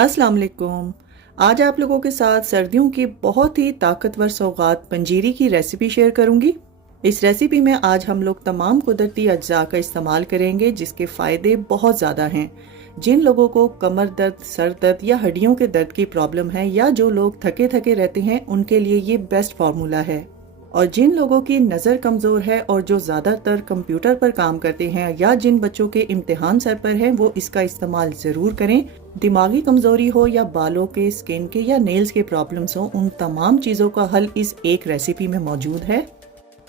अस्सलाम वालेकुम। आज आप लोगों के साथ सर्दियों की बहुत ही ताकतवर सौगात पंजीरी की रेसिपी शेयर करूंगी। इस रेसिपी में आज हम लोग तमाम कुदरती अज्जा का इस्तेमाल करेंगे जिसके फ़ायदे बहुत ज़्यादा हैं। जिन लोगों को कमर दर्द, सर दर्द या हड्डियों के दर्द की प्रॉब्लम है या जो लोग थके थके रहते हैं उनके लिए ये बेस्ट फार्मूला है। और जिन लोगों की नज़र कमज़ोर है और जो ज़्यादातर कंप्यूटर पर काम करते हैं या जिन बच्चों के इम्तिहान सर पर हैं वो इसका इस्तेमाल ज़रूर करें। दिमागी कमज़ोरी हो या बालों के, स्किन के या नेल्स के प्रॉब्लम्स हो, उन तमाम चीज़ों का हल इस एक रेसिपी में मौजूद है।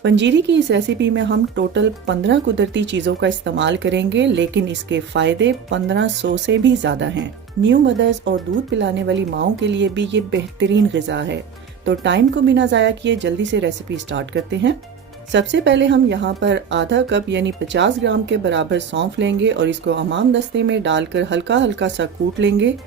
पंजीरी की इस रेसिपी में हम टोटल 15 कुदरती चीज़ों का इस्तेमाल करेंगे, लेकिन इसके फ़ायदे 1500 से भी ज़्यादा हैं। न्यू मदर्स और दूध पिलाने वाली माओं के लिए भी ये बेहतरीन ग़िज़ा है। तो टाइम को बिना ज़ाया किए जल्दी से रेसिपी स्टार्ट करते हैं। सबसे पहले हम यहाँ पर आधा कप यानी 50 ग्राम के बराबर सौंफ लेंगे और इसको अमाम दस्ते में डालकर हल्का हल्का सा कूट लेंगे।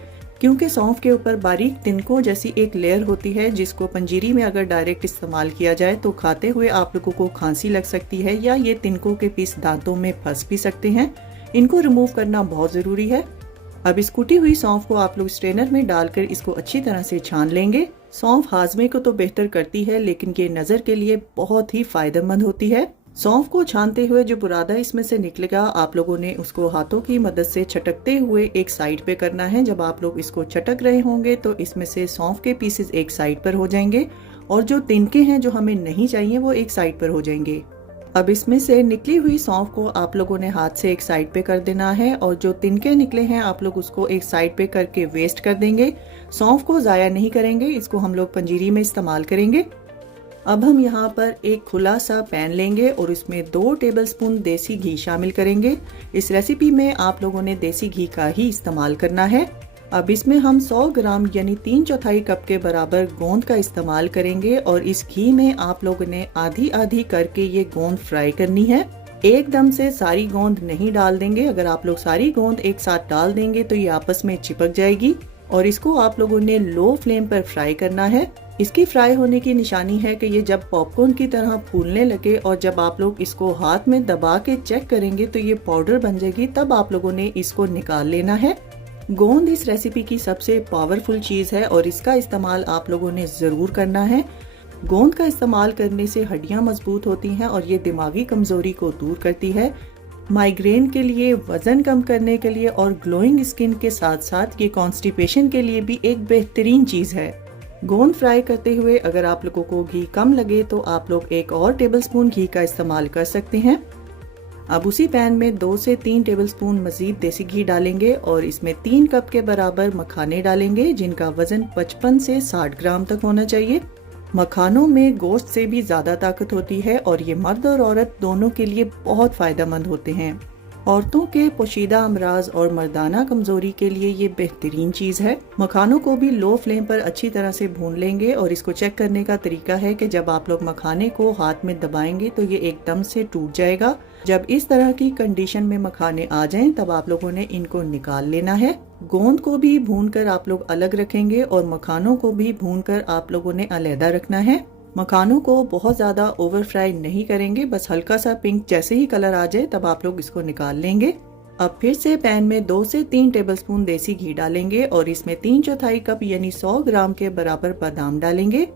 क्योंकि सौंफ के ऊपर बारीक तिनकों जैसी एक लेयर होती है जिसको पंजीरी में अगर डायरेक्ट इस्तेमाल किया जाए तो खाते हुए आप लोगों को खांसी लग सकती है या ये तिनकों के पीस दांतों में फंस भी सकते हैं। इनको रिमूव करना बहुत ज़रूरी है। अब इस कुटी हुई सौंफ को आप लोग स्ट्रेनर में डालकर इसको अच्छी तरह से छान लेंगे। सौंफ हाजमे को तो बेहतर करती है लेकिन ये नज़र के लिए बहुत ही फायदेमंद होती है। सौंफ को छानते हुए जो बुरादा इसमें से निकलेगा आप लोगों ने उसको हाथों की मदद से छटकते हुए एक साइड पे करना है। जब आप लोग इसको छटक रहे होंगे तो इसमें से सौंफ के पीसेस एक साइड पर हो जाएंगे और जो तिनके हैं जो हमें नहीं चाहिए वो एक साइड पर हो जाएंगे। अब इसमें से निकली हुई सौंफ को आप लोगों ने हाथ से एक साइड पे कर देना है और जो तिनके निकले हैं आप लोग उसको एक साइड पे करके वेस्ट कर देंगे। सौंफ को ज़ाया नहीं करेंगे, इसको हम लोग पंजीरी में इस्तेमाल करेंगे। अब हम यहाँ पर एक खुला सा पैन लेंगे और इसमें 2 टेबलस्पून देसी घी शामिल करेंगे। इस रेसिपी में आप लोगों ने देसी घी का ही इस्तेमाल करना है। अब इसमें हम 100 ग्राम यानी 3/4 कप के बराबर गोंद का इस्तेमाल करेंगे और इस घी में आप लोगों ने आधी आधी करके ये गोंद फ्राई करनी है। एकदम से सारी गोंद नहीं डाल देंगे। अगर आप लोग सारी गोंद एक साथ डाल देंगे तो ये आपस में चिपक जाएगी और इसको आप लोगों ने लो फ्लेम पर फ्राई करना है। इसकी फ्राई होने की निशानी है कि ये जब पॉपकॉर्न की तरह फूलने लगे और जब आप लोग इसको हाथ में दबा के चेक करेंगे तो ये पाउडर बन जाएगी, तब आप लोगों ने इसको निकाल लेना है। गोंद इस रेसिपी की सबसे पावरफुल चीज़ है और इसका इस्तेमाल आप लोगों ने ज़रूर करना है। गोंद का इस्तेमाल करने से हड्डियां मजबूत होती हैं और ये दिमागी कमज़ोरी को दूर करती है। माइग्रेन के लिए, वज़न कम करने के लिए और ग्लोइंग स्किन के साथ साथ ये कॉन्स्टिपेशन के लिए भी एक बेहतरीन चीज़ है। गोंद फ्राई करते हुए अगर आप लोगों को घी कम लगे तो आप लोग एक और टेबलस्पून घी का इस्तेमाल कर सकते हैं। अब उसी पैन में 2 से 3 टेबलस्पून मजीद देसी घी डालेंगे और इसमें 3 कप के बराबर मखाने डालेंगे जिनका वजन 55 से 60 ग्राम तक होना चाहिए। मखानों में गोश्त से भी ज़्यादा ताकत होती है और ये मर्द और औरत दोनों के लिए बहुत फ़ायदेमंद होते हैं। औरतों के पोशीदा अमराज और मर्दाना कमज़ोरी के लिए ये बेहतरीन चीज़ है। मखानों को भी लो फ्लेम पर अच्छी तरह से भून लेंगे और इसको चेक करने का तरीका है कि जब आप लोग मखाने को हाथ में दबाएंगे तो ये एकदम से टूट जाएगा। जब इस तरह की कंडीशन में मखाने आ जाएं तब आप लोगों ने इनको निकाल लेना है। गोंद को भी भूनकर आप लोग अलग रखेंगे और मखानों को भी भूनकर आप लोगों ने अलहदा रखना है। मखानों को बहुत ज़्यादा ओवर फ्राई नहीं करेंगे, बस हल्का सा पिंक जैसे ही कलर आ जाए तब आप लोग इसको निकाल लेंगे। अब फिर से पैन में 2 से 3 टेबलस्पून देसी घी डालेंगे और इसमें 3/4 कप यानी 100 ग्राम के बराबर बादाम डालेंगे।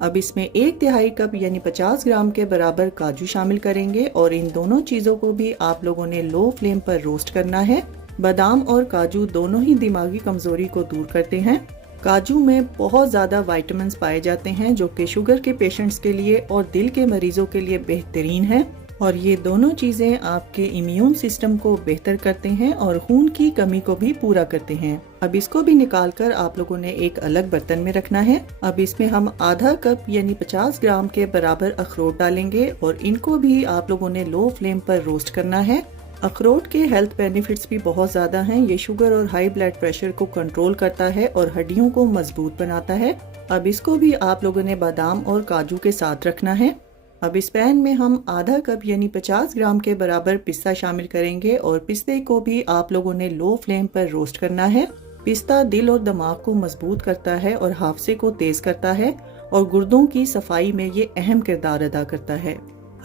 अब इसमें 1/3 कप यानी 50 ग्राम के बराबर काजू शामिल करेंगे और इन दोनों चीज़ों को भी आप लोगों ने लो फ्लेम पर रोस्ट करना है। बादाम और काजू दोनों ही दिमागी कमज़ोरी को दूर करते हैं। काजू में बहुत ज़्यादा विटामिन्स पाए जाते हैं जो कि शुगर के पेशेंट्स के लिए और दिल के मरीजों के लिए बेहतरीन है और ये दोनों चीज़ें आपके इम्यून सिस्टम को बेहतर करते हैं और खून की कमी को भी पूरा करते हैं। अब इसको भी निकाल कर आप लोगों ने एक अलग बर्तन में रखना है। अब इसमें हम आधा कप यानी 50 ग्राम के बराबर अखरोट डालेंगे और इनको भी आप लोगों ने लो फ्लेम पर रोस्ट करना है। अखरोट के हेल्थ बेनिफिट्स भी बहुत ज़्यादा हैं। ये शुगर और हाई ब्लड प्रेशर को कंट्रोल करता है और हड्डियों को मजबूत बनाता है। अब इसको भी आप लोगों ने बादाम और काजू के साथ रखना है। अब इस पैन में हम आधा कप यानी 50 ग्राम के बराबर पिस्ता शामिल करेंगे और पिस्ते को भी आप लोगों ने लो फ्लेम पर रोस्ट करना है। पिस्ता दिल और दिमाग को मजबूत करता है और हाफजे को तेज करता है और गुर्दों की सफाई में ये अहम किरदार अदा करता है।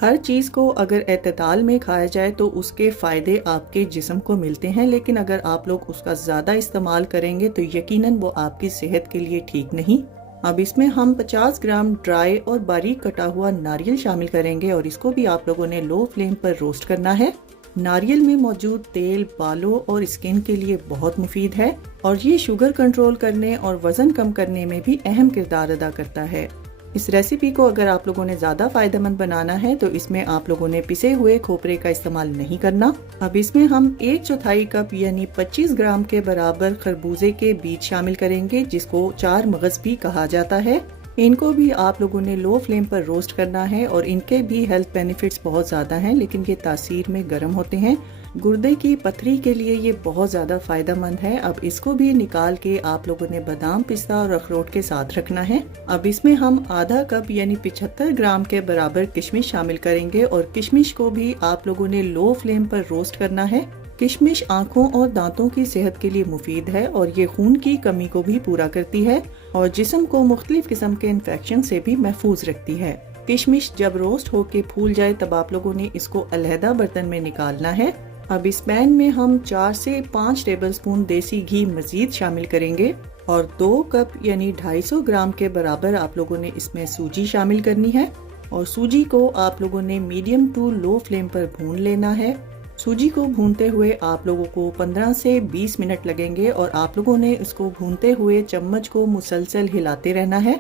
हर चीज़ को अगर एतदाल में खाया जाए तो उसके फ़ायदे आपके जिस्म को मिलते हैं, लेकिन अगर आप लोग उसका ज़्यादा इस्तेमाल करेंगे तो यकीनन वो आपकी सेहत के लिए ठीक नहीं। अब इसमें हम 50 ग्राम ड्राई और बारीक कटा हुआ नारियल शामिल करेंगे और इसको भी आप लोगों ने लो फ्लेम पर रोस्ट करना है। नारियल में मौजूद तेल बालों और स्किन के लिए बहुत मुफीद है और ये शुगर कंट्रोल करने और वजन कम करने में भी अहम किरदार अदा करता है। इस रेसिपी को अगर आप लोगों ने ज़्यादा फायदेमंद बनाना है तो इसमें आप लोगों ने पिसे हुए खोपरे का इस्तेमाल नहीं करना। अब इसमें हम 1/4 कप यानी 25 ग्राम के बराबर खरबूजे के बीज शामिल करेंगे, जिसको 4 मगज भी कहा जाता है। इनको भी आप लोगों ने लो फ्लेम पर रोस्ट करना है और इनके भी हेल्थ बेनिफिट्स बहुत ज़्यादा हैं, लेकिन ये तासीर में गर्म होते हैं। गुर्दे की पथरी के लिए ये बहुत ज़्यादा फायदेमंद है। अब इसको भी निकाल के आप लोगों ने बादाम, पिस्ता और अखरोट के साथ रखना है। अब इसमें हम आधा कप यानी 75 ग्राम के बराबर किशमिश शामिल करेंगे और किशमिश को भी आप लोगों ने लो फ्लेम पर रोस्ट करना है। किशमिश आँखों और दांतों की सेहत के लिए मुफीद है और ये खून की कमी को भी पूरा करती है और जिस्म को मुख्तलिफ किस्म के इन्फेक्शन से भी महफूज रखती है। किशमिश जब रोस्ट होके फूल जाए तब आप लोगों ने इसको अलहदा बर्तन में निकालना है। अब इस पैन में हम 4 से 5 टेबलस्पून देसी घी मजीद शामिल करेंगे और 2 कप यानी 250 ग्राम के बराबर आप लोगों ने इसमें सूजी शामिल करनी है और सूजी को आप लोगों ने मीडियम टू लो फ्लेम पर भून लेना है। सूजी को भूनते हुए आप लोगों को 15 से 20 मिनट लगेंगे और आप लोगों ने इसको भूनते हुए चम्मच को मुसलसल हिलाते रहना है।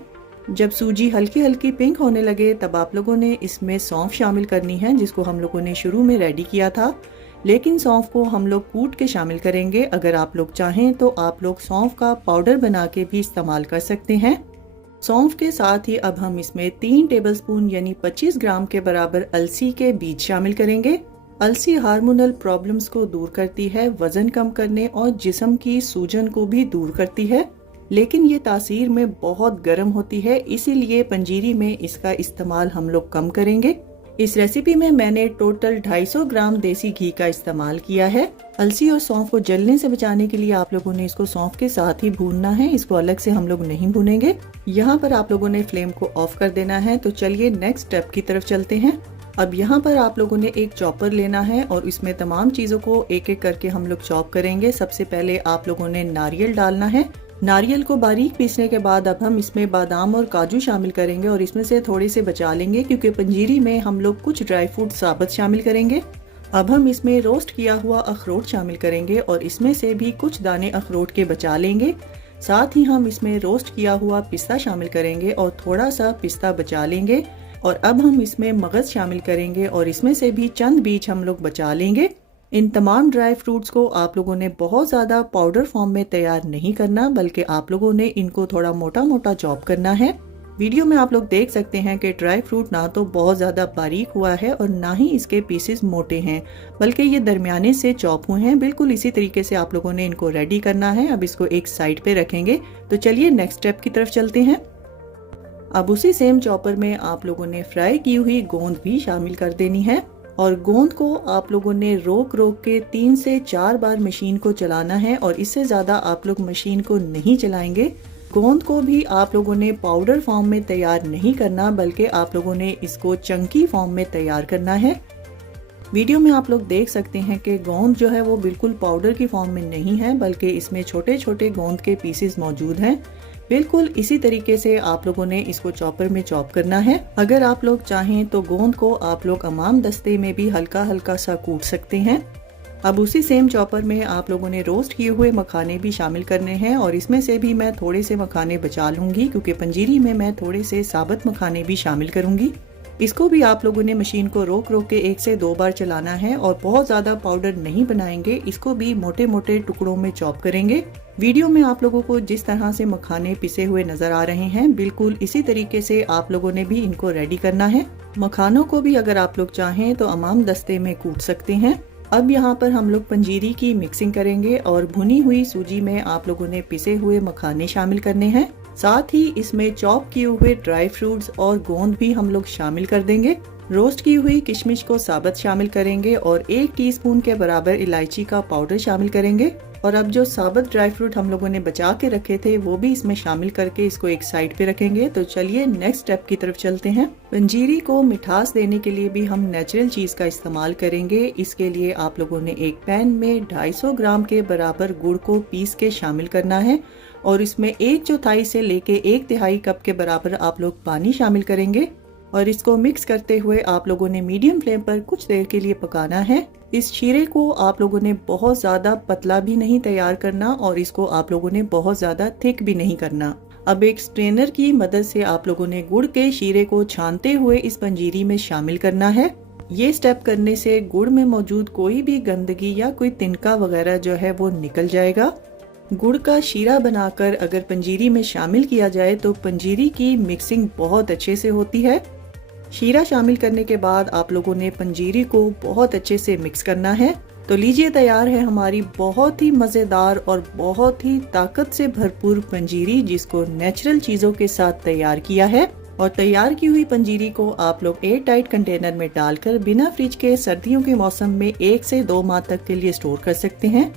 जब सूजी हल्की हल्की पिंक होने लगे तब आप लोगों ने इसमें सौंफ शामिल करनी है, जिसको हम लोगों ने शुरू में रेडी किया था, लेकिन सौंफ को हम लोग कूट के शामिल करेंगे। अगर आप लोग चाहें तो आप लोग सौंफ का पाउडर बना के भी इस्तेमाल कर सकते हैं। सौंफ के साथ ही अब हम इसमें 3 टेबलस्पून यानी 25 ग्राम के बराबर अलसी के बीज शामिल करेंगे। अलसी हार्मोनल प्रॉब्लम्स को दूर करती है, वजन कम करने और जिस्म की सूजन को भी दूर करती है, लेकिन ये तासीर में बहुत गर्म होती है, इसीलिए पंजीरी में इसका इस्तेमाल हम लोग कम करेंगे। इस रेसिपी में मैंने टोटल 250 ग्राम देसी घी का इस्तेमाल किया है। अलसी और सौंफ को जलने से बचाने के लिए आप लोगों ने इसको सौंफ के साथ ही भूनना है, इसको अलग से हम लोग नहीं भूनेंगे। यहाँ पर आप लोगों ने फ्लेम को ऑफ कर देना है। तो चलिए नेक्स्ट स्टेप की तरफ चलते हैं। अब यहाँ पर आप लोगों ने एक चॉपर लेना है और इसमें तमाम चीज़ों को एक एक करके हम लोग चॉप करेंगे। सबसे पहले आप लोगों ने नारियल डालना है। नारियल को बारीक पीसने के बाद अब हम इसमें बादाम और काजू शामिल करेंगे और इसमें से थोड़े से बचा लेंगे क्योंकि पंजीरी में हम लोग कुछ ड्राई फ्रूट साबुत शामिल करेंगे। अब हम इसमें रोस्ट किया हुआ अखरोट शामिल करेंगे और इसमें से भी कुछ दाने अखरोट के बचा लेंगे। साथ ही हम इसमें रोस्ट किया हुआ पिस्ता शामिल करेंगे और थोड़ा सा पिस्ता बचा लेंगे। और अब हम इसमें मगज शामिल करेंगे और इसमें से भी चंद बीज हम लोग बचा लेंगे। इन तमाम ड्राई फ्रूट्स को आप लोगों ने बहुत ज़्यादा पाउडर फॉर्म में तैयार नहीं करना, बल्कि आप लोगों ने इनको थोड़ा मोटा मोटा चॉप करना है। वीडियो में आप लोग देख सकते हैं कि ड्राई फ्रूट ना तो बहुत ज़्यादा बारीक हुआ है और ना ही इसके पीसेस मोटे हैं, बल्कि ये दरमियाने से चॉप हुए हैं। बिल्कुल इसी तरीके से आप लोगों ने इनको रेडी करना है। अब इसको एक साइड पे रखेंगे। तो चलिए नेक्स्ट स्टेप की तरफ चलते हैं। अब उसी सेम चॉपर में आप लोगों ने फ्राई की हुई गोंद भी शामिल कर देनी है और गोंद को आप लोगों ने रोक रोक के 3 से 4 बार मशीन को चलाना है और इससे ज़्यादा आप लोग मशीन को नहीं चलाएंगे। गोंद को भी आप लोगों ने पाउडर फॉर्म में तैयार नहीं करना, बल्कि आप लोगों ने इसको चंकी फॉर्म में तैयार करना है। वीडियो में आप लोग देख सकते हैं कि गोंद जो है वो बिल्कुल पाउडर की फॉर्म में नहीं है, बल्कि इसमें छोटे छोटे गोंद के पीसेस मौजूद हैं। बिल्कुल इसी तरीके से आप लोगों ने इसको चॉपर में चॉप करना है। अगर आप लोग चाहें तो गोंद को आप लोग अमाम दस्ते में भी हल्का हल्का सा कूट सकते हैं। अब उसी सेम चॉपर में आप लोगों ने रोस्ट किए हुए मखाने भी शामिल करने हैं और इसमें से भी मैं थोड़े से मखाने बचा लूंगी क्योंकि पंजीरी में मैं थोड़े से साबुत मखाने भी शामिल करूंगी। इसको भी आप लोगों ने मशीन को रोक रोक के 1 से 2 बार चलाना है और बहुत ज्यादा पाउडर नहीं बनाएंगे। इसको भी मोटे मोटे टुकड़ों में चॉप करेंगे। वीडियो में आप लोगों को जिस तरह से मखाने पिसे हुए नजर आ रहे हैं, बिल्कुल इसी तरीके से आप लोगों ने भी इनको रेडी करना है। मखानों को भी अगर आप लोग चाहें तो अमाम दस्ते में कूट सकते हैं। अब यहाँ पर हम लोग पंजीरी की मिक्सिंग करेंगे और भुनी हुई सूजी में आप लोगों ने पिसे हुए मखाने शामिल करने हैं। साथ ही इसमें चॉप किए हुए ड्राई फ्रूट्स और गोंद भी हम लोग शामिल कर देंगे। रोस्ट की हुई किशमिश को साबुत शामिल करेंगे और 1 टीस्पून के बराबर इलायची का पाउडर शामिल करेंगे। और अब जो साबुत ड्राई फ्रूट हम लोगों ने बचा के रखे थे वो भी इसमें शामिल करके इसको एक साइड पे रखेंगे। तो चलिए नेक्स्ट स्टेप की तरफ चलते हैं। पंजीरी को मिठास देने के लिए भी हम नेचुरल चीज का इस्तेमाल करेंगे। इसके लिए आप लोगों ने एक पैन में 250 ग्राम के बराबर गुड़ को पीस के शामिल करना है और इसमें 1/4 से लेके 1/3 कप के बराबर आप लोग पानी शामिल करेंगे और इसको मिक्स करते हुए आप लोगों ने मीडियम फ्लेम पर कुछ देर के लिए पकाना है। इस शीरे को आप लोगों ने बहुत ज्यादा पतला भी नहीं तैयार करना और इसको आप लोगों ने बहुत ज्यादा थिक भी नहीं करना। अब एक स्ट्रेनर की मदद से आप लोगों ने गुड़ के शीरे को छानते हुए इस पंजीरी में शामिल करना है। ये स्टेप करने से गुड़ में मौजूद कोई भी गंदगी या कोई तिनका वगैरह जो है वो निकल जाएगा। गुड़ का शीरा बनाकर अगर पंजीरी में शामिल किया जाए तो पंजीरी की मिक्सिंग बहुत अच्छे से होती है। शीरा शामिल करने के बाद आप लोगों ने पंजीरी को बहुत अच्छे से मिक्स करना है। तो लीजिए तैयार है हमारी बहुत ही मजेदार और बहुत ही ताकत से भरपूर पंजीरी, जिसको नेचुरल चीजों के साथ तैयार किया है। और तैयार की हुई पंजीरी को आप लोग एयर टाइट कंटेनर में डालकर बिना फ्रिज के सर्दियों के मौसम में 1 से 2 माह तक के लिए स्टोर कर सकते हैं।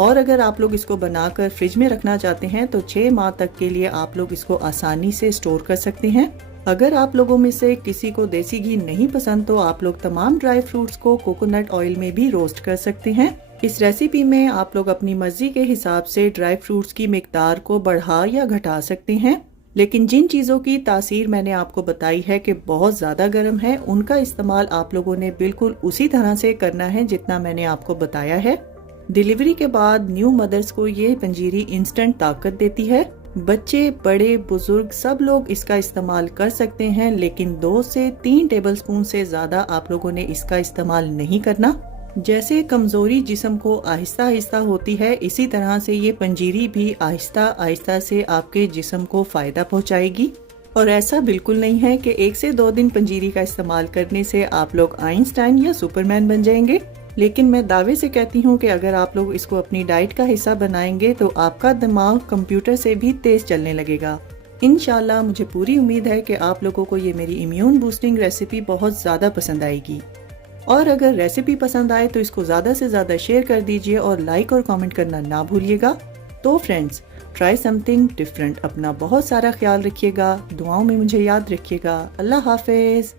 और अगर आप लोग इसको बनाकर फ्रिज में रखना चाहते हैं तो 6 माह तक के लिए आप लोग इसको आसानी से स्टोर कर सकते हैं। अगर आप लोगों में से किसी को देसी घी नहीं पसंद तो आप लोग तमाम ड्राई फ्रूट्स को कोकोनट ऑयल में भी रोस्ट कर सकते हैं। इस रेसिपी में आप लोग अपनी मर्जी के हिसाब से ड्राई फ्रूट्स की मिकदार को बढ़ा या घटा सकते हैं, लेकिन जिन चीजों की तासीर मैंने आपको बताई है कि बहुत ज्यादा गर्म है, उनका इस्तेमाल आप लोगों ने बिल्कुल उसी तरह से करना है जितना मैंने आपको बताया है। डिलीवरी के बाद न्यू मदर्स को ये पंजीरी इंस्टेंट ताकत देती है। बच्चे, बड़े, बुजुर्ग सब लोग इसका इस्तेमाल कर सकते हैं, लेकिन 2 से 3 टेबलस्पून से ज्यादा आप लोगों ने इसका इस्तेमाल नहीं करना। जैसे कमजोरी जिस्म को आहिस्ता आहिस्ता होती है, इसी तरह से ये पंजीरी भी आहिस्ता आहिस्ता से आपके जिस्म को फायदा पहुंचाएगी। और ऐसा बिल्कुल नहीं है कि 1 से 2 दिन पंजीरी का इस्तेमाल करने से आप लोग आइंस्टाइन या सुपरमैन बन जाएंगे, लेकिन मैं दावे से कहती हूँ कि अगर आप लोग इसको अपनी डाइट का हिस्सा बनाएंगे तो आपका दिमाग कंप्यूटर से भी तेज चलने लगेगा। इंशाल्लाह मुझे पूरी उम्मीद है कि आप लोगों को ये मेरी इम्यून बूस्टिंग रेसिपी बहुत ज़्यादा पसंद आएगी। और अगर रेसिपी पसंद आए तो इसको ज़्यादा से ज़्यादा शेयर कर दीजिए और लाइक और कमेंट करना ना भूलिएगा। तो फ्रेंड्स, ट्राई समथिंग डिफरेंट। अपना बहुत सारा ख्याल रखिएगा, दुआओं में मुझे याद रखिएगा। अल्लाह हाफिज।